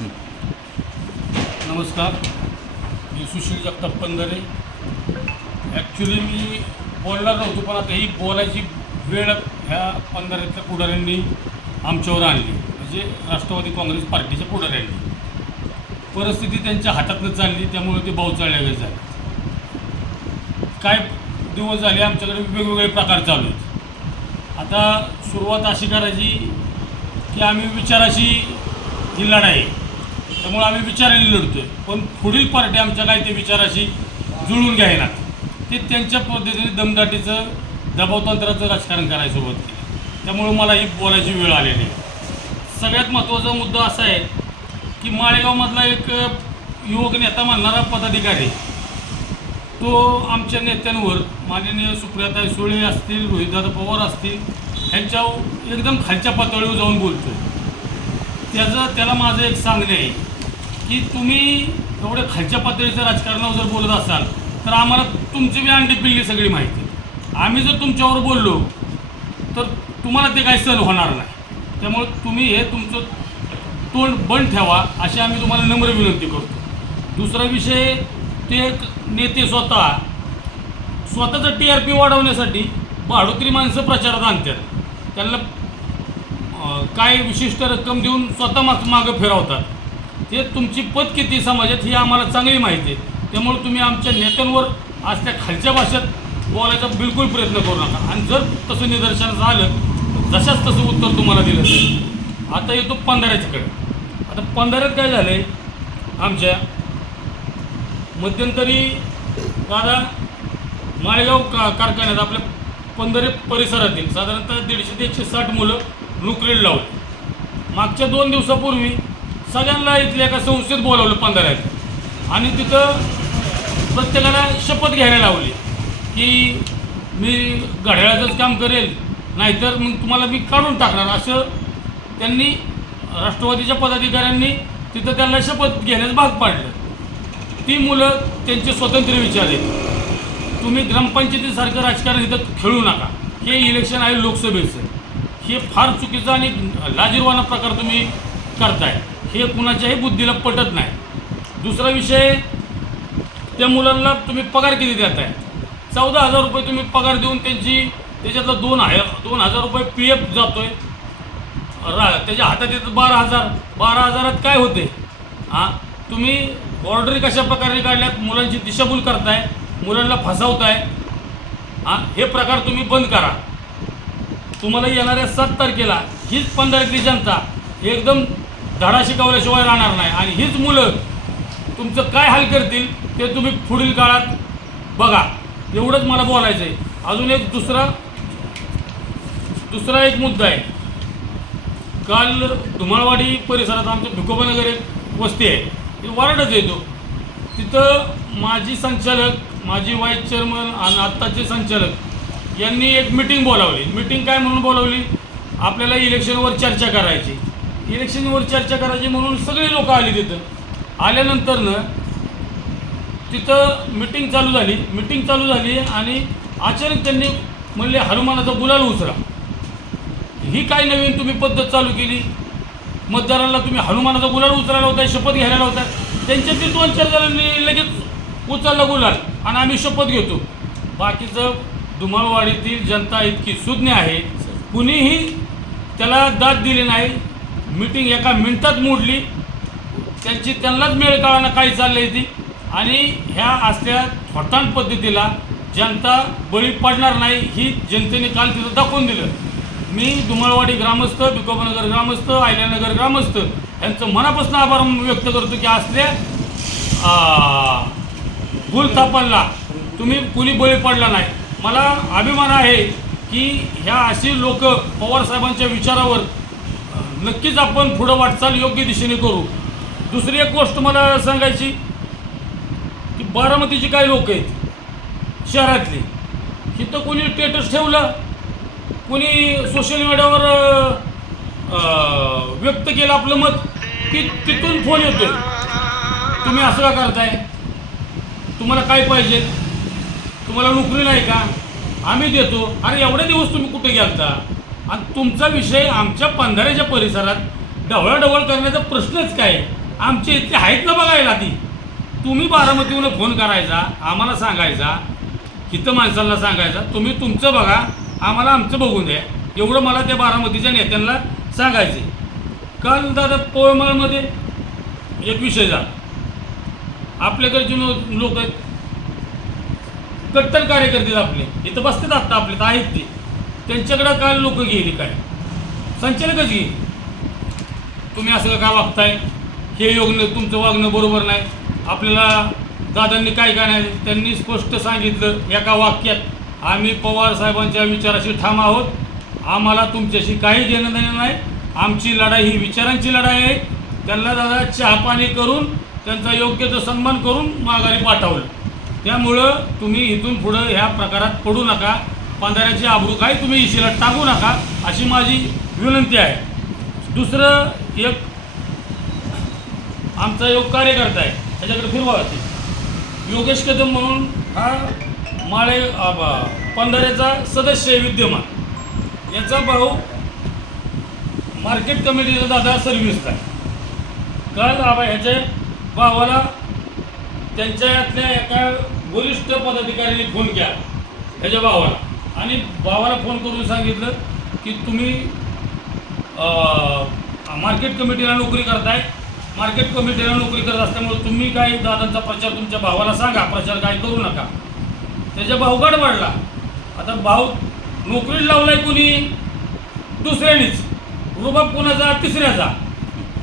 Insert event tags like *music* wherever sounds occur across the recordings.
नमस्कार. मी सुशील जगताप पंधरे. ॲक्च्युली मी बोलणार नव्हतो पण आता ही बोलायची वेळ ह्या पंधऱ्यातल्या पुढाऱ्यांनी आमच्यावर आणली. म्हणजे राष्ट्रवादी काँग्रेस पार्टीच्या पुढाऱ्यांनी. परिस्थिती त्यांच्या हातातनं चालली त्यामुळे ते बावचाळले झाले. काय दिवस झाले आमच्याकडे वेगवेगळे प्रकार चालू आहेत. आता सुरुवात अशी करायची की आम्ही विचाराशी ही लढाई त्यामुळे आम्ही विचाराने लढतोय. पण पुढील पार्टी आमच्या काय ते विचाराशी जुळून घ्यायला ते त्यांच्या पद्धतीने दमदाटीचं दबावतंत्राचं राजकारण करायला सुरुवात केली मला ही बोलायची वेळ आलेली आहे. सगळ्यात महत्त्वाचा मुद्दा असा आहे की माळेगावमधला एक युवक नेता मानणारा पदाधिकारी तो आमच्या नेत्यांवर माननीय सुप्रियाताई सुळे असतील रोहितदादा पवार असतील ह्यांच्या एकदम खालच्या पातळीवर जाऊन बोलतो त्याचं त्याला माझं एक सांगणे आहे. की तुम्ही एवढ्या खालच्या पातळीचं राजकारणावर जर बोलत असाल तर आम्हाला तुमची बी अंडी पिल्ली सगळी माहिती. आहे. आम्ही जर तुमच्यावर बोललो तर तुम्हाला ते काही सहन होणार नाही. त्यामुळे तुम्ही हे तुमचं तोंड बंद ठेवा अशी आम्ही तुम्हाला नम्र विनंती करतो. दुसरा विषय ते एक नेते स्वतः स्वतःचं टी आर पी वाढवण्यासाठी भाडोत्री माणसं प्रचारात आणतात. त्यांना काय विशिष्ट रक्कम देऊन स्वतः माग मागं फिरवतात. ते तुमची पद किती समाजात ही आम्हाला चांगली माहिती आहे. त्यामुळे तुम्ही आमच्या नेत्यांवर आज त्या खालच्या भाषेत बोलायचा बिलकुल प्रयत्न करू नका. आणि जर तसं निदर्शनास आलं जशाच तसं उत्तर तुम्हाला दिलं जाईल. आता येतो पंधराच्याकडे आता पंधऱ्यात काय झालं आहे आमच्या मध्यंतरी दादा माळेगाव का कारखान्यात आपल्या पंधरे परिसरातील साधारणतः दीडशे ते एकशे साठ मुलं नोकरीला लावली. मागच्या दोन दिवसापूर्वी सगळ्यांना इथल्या एका संस्थेत बोलावलं पंधरात आणि तिथं प्रत्येकाला शपथ घ्यायला लावली की मी घड्याळाचंच काम करेल नाहीतर मग तुम्हाला मी काढून टाकणार. असं त्यांनी राष्ट्रवादीच्या पदाधिकाऱ्यांनी तिथं त्यांना शपथ घेण्यास भाग पाडलं. ती मुलं त्यांचे स्वतंत्र विचार आहेत. तुम्ही ग्रामपंचायतीसारखं राजकारण इथं खेळू नका. हे इलेक्शन आहे लोकसभेचं. हे फार चुकीचं आणि लाजीरवाना प्रकार तुम्ही करताय. हे कुणाच्याही बुद्धीला पटत नाही. दुसरा विषय त्या मुलांना तुम्ही पगार किती देत आहे चौदा हजार रुपये तुम्ही पगार देऊन त्यांची त्याच्यातला दोन आहे दोन हजार रुपये पी एफ जातो आहे रा त्याच्या हातात येतं बारा हजार. बारा हजारात काय होते? हां तुम्ही ऑर्डरी कशा प्रकारे काढल्यात? मुलांची दिशाभूल करताय मुलांना फसवताय. हां हे प्रकार तुम्ही बंद करा. तुम्हाला येणाऱ्या सात तारखेला हीच पंधरा जनता एकदम धडा शिकवल्याशिवाय राहणार नाही. आणि हीच मुलं तुमचं काय हाल करतील ते तुम्ही पुढील काळात बघा. एवढंच मला बोलायचं आहे अजून एक दुसरा दुसरा एक मुद्दा आहे. काल धुमाळवाडी परिसरात आमचं भिकोबानगर एक वस्ती आहे. ती वार्डच येतो तिथं माजी संचालक माजी व्हाईस चेअरमन आणि आत्ताचे संचालक यांनी एक मिटिंग बोलावली. मिटिंग काय म्हणून बोलावली? आपल्याला इलेक्शनवर चर्चा करायची. इलेक्शनवर चर्चा करायची म्हणून सगळी लोक आले तिथं. आल्यानंतरनं तिथं मिटिंग चालू झाली. मिटिंग चालू झाली आणि अचानक त्यांनी म्हणले हनुमानाचा गुलाल उचला ही काय नवीन तुम्ही पद्धत चालू केली? मतदारांना तुम्ही हनुमानाचा गुलाल उचलायला होता शपथ घ्यायला होता त्यांच्यातील दोन चार जणांनी लगेच उचलला गुलाल आणि आम्ही शपथ घेतो. बाकीचं धुमाळवाडीतील जनता इतकी सुज्ञ आहे. कुणीही त्याला दाद दिली नाही. मिटिंग एका मिनिटात मोडली. त्यांची त्यांनाच मेळ कळाना काय चालली ती. आणि ह्या असल्या थोटाण पद्धतीला जनता बळी पडणार नाही ही जनतेने काल तिथं दाखवून दिलं. मी दुमळवाडी ग्रामस्थ बिकोबनगर ग्रामस्थ आयल्यानगर ग्रामस्थ यांचं मनापासून आभार व्यक्त करतो की असल्या गुलथापांना तुम्ही कुणी बळी पडला नाही. मला अभिमान आहे की ह्या अशी लोक पवारसाहेबांच्या विचारावर नक्कीच आपण पुढं वाटचाल योग्य दिशेने करू. दुसरी एक गोष्ट मला सांगायची की बारामतीची काही लोक आहेत? शहरातली. तिथं कोणी स्टेटस ठेवलं? कोणी सोशल मीडियावर व्यक्त केलं आपलं मत? की तिथून फोन येतोय. तुम्ही असं का करताय? तुम्हाला काय पाहिजे? तुम्हाला नोकरी नाही का? आम्ही देतो. अरे एवढे दिवस तुम्ही कुठे गेलता? आणि तुमचा विषय आमच्या पंधराच्या परिसरात ढवळाढवळ करण्याचा प्रश्नच काय? आमचे इथले आहेत ना बघायला ती. तुम्ही बारामतीहून फोन करायचा आम्हाला सांगायचा इथं माणसांना सांगायचा तुम्ही तुमचं बघा आम्हाला आमचं बघून द्या. एवढं मला त्या बारामतीच्या नेत्यांना सांगायचे काल दादा पोळमाळमध्ये एक विषय झाला. आपल्याकडचे लोक आहेत. कट्टर कार्यकर्ते आपले. इथं बसतात आत्ता आपले तर आहेत ते. त्यांच्याकडं काल लोक गेली काय? संचालकच घे तुम्ही असं काय वागताय? हे योगणं तुमचं वागणं बरोबर नाही. आपल्याला दादांनी काय काय नाही? त्यांनी स्पष्ट सांगितलं एका वाक्यात आम्ही पवार साहेबांच्या विचाराशी ठाम आहोत. आम्हाला तुमच्याशी काही घेणं देणं नाही. आमची लढाई ही विचारांची लढाई आहे. त्यांना दादा चहापाणी करून त्यांचा योग्य तो सन्मान करून माघारी पाठवलं. त्यामुळं तुम्ही इथून पुढं ह्या प्रकारात पडू नका. बंधाऱ्याची आबरू काही तुम्ही इशीला टाकू नका अशी माझी विनंती आहे. दुसरं एक आमचा योग कार्यकर्ता आहे त्याच्याकडे फिरवा योगेश कदम म्हणून हा माळे पंधाऱ्याचा सदस्य आहे विद्यमान. याचा भाऊ मार्केट कमिटीचा दादा सर्व्हिसला आहे. काल आबा ह्याच्या भावाला त्यांच्यातल्या एका वरिष्ठ पदाधिकाऱ्यांनी फोन केला ह्याच्या भावाला. आणि भावाला फोन करून सांगितलं की तुम्ही मार्केट कमिटीला नोकरी करताय. मार्केट कमिटीला नोकरी करत असल्यामुळे तुम्ही काय दादांचा प्रचार तुमच्या भावाला सांगा. प्रचार काय करू नका. त्याच्या भाऊ वाढला. आता भाऊ नोकरीला लावलाय कुणी? दुसऱ्यानेच. रुबाब कोणाचा तिसऱ्याचा.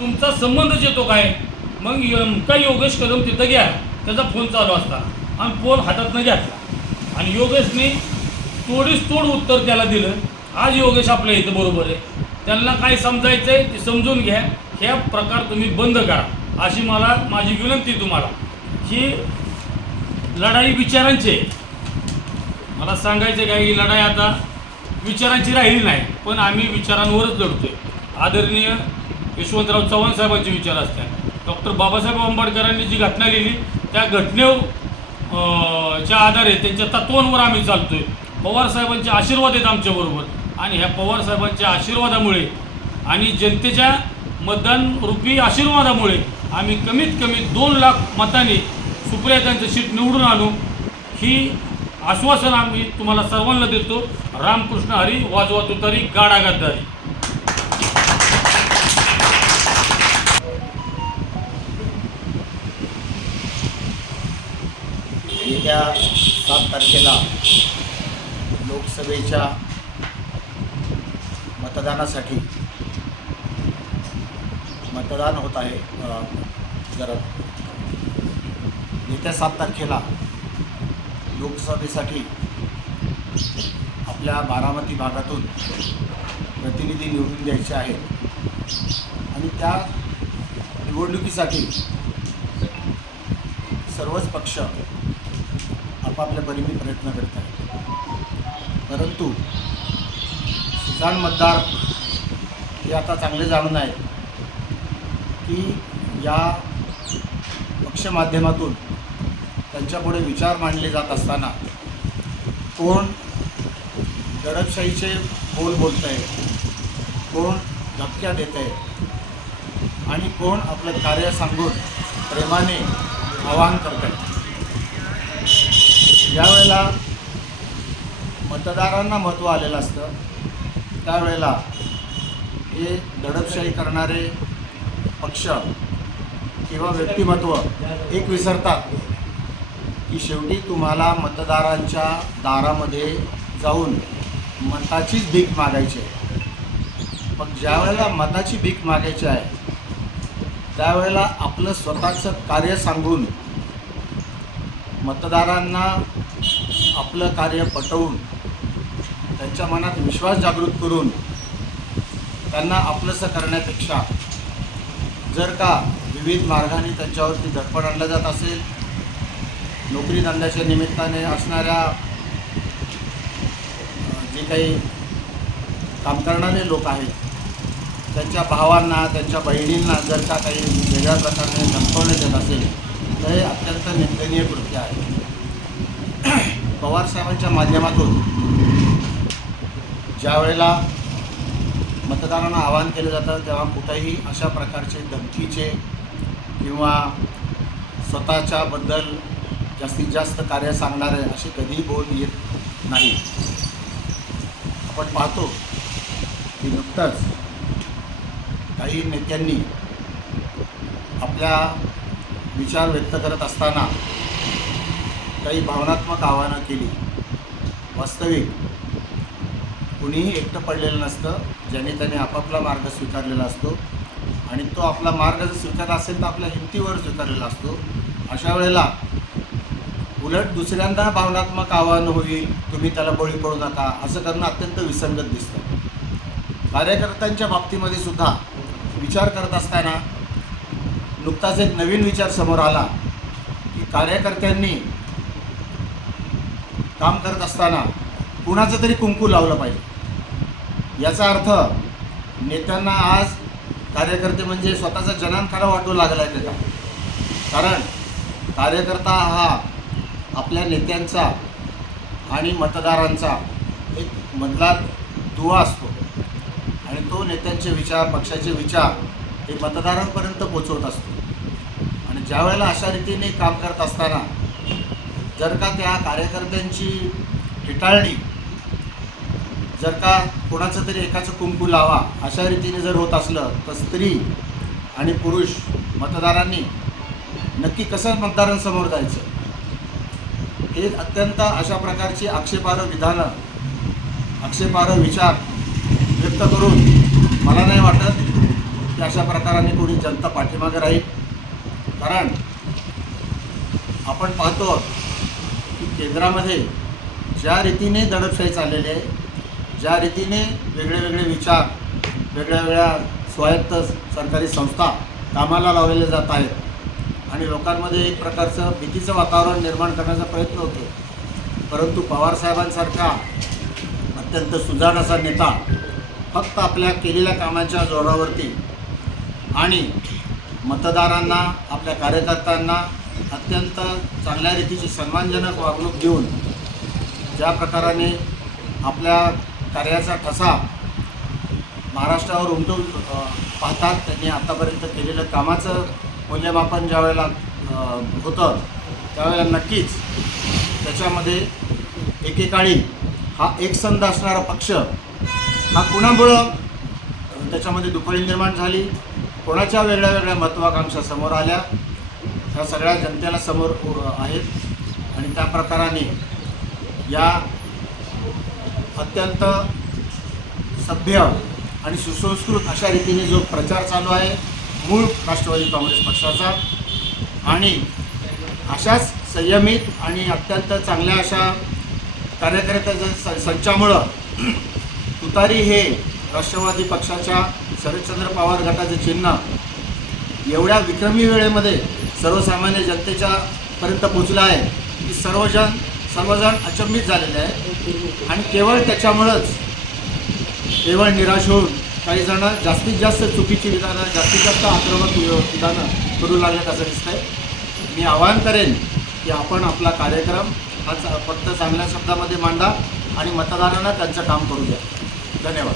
तुमचा संबंधच येतो काय? मग य- काय योगेश कदम तिथं घ्या. त्याचा फोन चालू असता आणि फोन हातातनं घेतला. आणि योगेशने तोडीस तोड उत्तर त्याला दिलं. आज योगेश आपल्या इथं बरोबर आहे. त्यांना काय समजायचं आहे ते समजून घ्या. ह्या प्रकार तुम्ही बंद करा. अशी मला माझी विनंती तुम्हाला. ही लढाई विचारांची आहे. मला सांगायचं काय ही लढाई आता विचारांची राहिली नाही पण आम्ही विचारांवरच लढतोय. आदरणीय यशवंतराव चव्हाण साहेबांचे विचार असतात. डॉक्टर बाबासाहेब आंबेडकरांनी जी घटना लिहिली त्या घटनेच्या च्या आधारे त्यांच्या तत्वांवर आम्ही चालतोय. पवार साहेबांचे आशीर्वाद आहेत आमच्याबरोबर आणि ह्या पवार साहेबांच्या आशीर्वादामुळे आणि जनतेच्या मतदान रूपी आशीर्वादामुळे आम्ही कमीत कमी दोन लाख मतांनी सुप्रियातांचं सीट निवडून आणू. ही आश्वासन आम्ही तुम्हाला सर्वांना देतो. रामकृष्ण हरी वाजवा तुतारी गाडा गद्दारी. येत्या सात तारखेला लोकसभेच्या मतदानासाठी मतदान होत आहे जर. येत्या सात तारखेला लोकसभेसाठी आपल्या बारामती भागातून प्रतिनिधी निवडून द्यायचे आहेत. आणि त्या निवडणुकीसाठी सर्वच पक्ष आपापल्या परीने प्रयत्न करत आहेत. परंतु सुजाण मतदार हे आता चांगले जाणून आहेत की या पक्षमाध्यमातून त्यांच्यापुढे विचार मांडले जात असताना कोण दडपशाहीचे बोल बोलत आहे कोण धक्क्या देत आहे आणि कोण आपलं कार्य सांगून प्रेमाने आवाहन करत आहे यावेळेला मतदारांना महत्त्व आलेलं असतं. त्यावेळेला हे दडपशाही करणारे पक्ष किंवा व्यक्तिमत्व एक विसरतात की शेवटी तुम्हाला मतदारांच्या दारामध्ये जाऊन मताचीच भीक मागायची आहे. मग ज्या वेळेला मताची भीक मागायची आहे त्यावेळेला आपलं स्वतःचं कार्य सांगून मतदारांना आपलं कार्य पटवून त्यांच्या मनात विश्वास जागृत करून त्यांना आपलंसं करण्यापेक्षा जर का विविध मार्गाने त्यांच्यावरती दडपण आणलं जात असेल नोकरी धंद्याच्या निमित्ताने असणाऱ्या जे काही काम करणारे लोक आहेत त्यांच्या भावांना त्यांच्या बहिणींना जर का काही वेगळ्या प्रकारे धमकवण्यात येत असेल तर हे अत्यंत निंदनीय कृत्य आहे. *clears throat* पवार साहेबांच्या माध्यमातून ज्या वेळेला मतदारांना आवाहन केलं जातं तेव्हा कुठेही अशा प्रकारचे धमकीचे किंवा स्वतःच्याबद्दल जास्तीत जास्त कार्य सांगणारे असे कधीही बोल येत नाही. आपण पाहतो की नुकतंच काही नेत्यांनी आपल्या विचार व्यक्त करत असताना काही भावनात्मक आव्हानं केली. वास्तविक कुणीही एकटं पडलेलं नसतं ज्याने त्याने आपापला मार्ग स्वीकारलेला असतो. आणि तो आपला मार्ग जर स्वीकारला असेल तर आपल्या हिमतीवर स्वीकारलेला असतो. अशा वेळेला उलट दुसऱ्यांदा भावनात्मक आव्हान होईल तुम्ही त्याला बळी पडू नका असं करणं अत्यंत विसंगत दिसतं. कार्यकर्त्यांच्या बाबतीमध्ये सुद्धा विचार करत असताना नुकताच एक नवीन विचार समोर आला की कार्यकर्त्यांनी काम करत असताना कुणाचं तरी कुंकू लावलं पाहिजे. याचा अर्थ नेत्यांना आज कार्यकर्ते म्हणजे स्वतःचा जनानखाना वाटू लागला आहे त्याचा. कारण कार्यकर्ता हा आपल्या नेत्यांचा आणि मतदारांचा एक मधला दुवा असतो. आणि तो नेत्यांचे विचार पक्षाचे विचार हे मतदारांपर्यंत पोचवत असतो. आणि ज्यावेळेला अशा रीतीने काम करत असताना जर का त्या कार्यकर्त्यांची हिटाळणी जर का कोणाचं तरी एकाचं कुंकू लावा अशा रीतीने जर होत असलं तर स्त्री आणि पुरुष मतदारांनी नक्की कसं मतदारांसमोर जायचं? हे अत्यंत अशा प्रकारची आक्षेपार्ह विधानं आक्षेपार्ह विचार व्यक्त करून मला नाही वाटत की अशा प्रकाराने कोणी जनता पाठीमागे राहील. कारण आपण पाहतो की केंद्रामध्ये ज्या रीतीने दडपशाही चाललेली आहे ज्या रीतीने वेगळे वेगळे विचार वेगळ्या वेगळ्या स्वायत्त सरकारी संस्था कामाला लावलेले जात आहेत आणि लोकांमध्ये एक प्रकारचं भीतीचं वातावरण निर्माण करण्याचा प्रयत्न होतो परंतु पवारसाहेबांसारखा अत्यंत सुजाण असा नेता फक्त आपल्या केलेल्या कामाच्या जोरावरती आणि मतदारांना आपल्या कार्यकर्त्यांना अत्यंत चांगल्या रीतीची सन्मानजनक वागणूक देऊन ज्या प्रकाराने आपल्या कार्याचा ठसा महाराष्ट्रावर उमटून पाहतात त्यांनी आतापर्यंत केलेलं कामाचं मूल्यमापन ज्या वेळेला होतं त्यावेळेला नक्कीच त्याच्यामध्ये एकेकाळी हा एकसंध असणारा पक्ष हा कुणामुळं त्याच्यामध्ये दुफळी निर्माण झाली कोणाच्या वेगळ्या वेगळ्या महत्त्वाकांक्षा समोर आल्या ह्या सगळ्या जनतेला समोर आहेत. आणि त्या प्रकाराने या अत्यंत सभ्य आणि सुसंस्कृत अशा रीतीने जो प्रचार चालू आहे मूळ राष्ट्रवादी काँग्रेस पक्षाचा. आणि अशाच संयमित आणि अत्यंत चांगल्या अशा कार्यकर्त्याच्या स संचामुळं *clears throat* तुतारी हे राष्ट्रवादी पक्षाच्या शरदचंद्र पवार गटाचे चिन्ह एवढ्या विक्रमी वेळेमध्ये सर्वसामान्य जनतेच्या पर्यंत पोचलं आहे की सर्वजण सर्वजण अचंबित झालेले आहे. आणि केवळ त्याच्यामुळंच केवळ निराश होऊन काही जण जास्तीत जास्त चुकीची विधानं जास्तीत जास्त आक्रमक विधानं करू लागलेत असं दिसतंय. मी आवाहन करेन की आपण आपला कार्यक्रम हा फक्त चांगल्या शब्दामध्ये मांडा आणि मतदारांना त्यांचं काम करू द्या. धन्यवाद.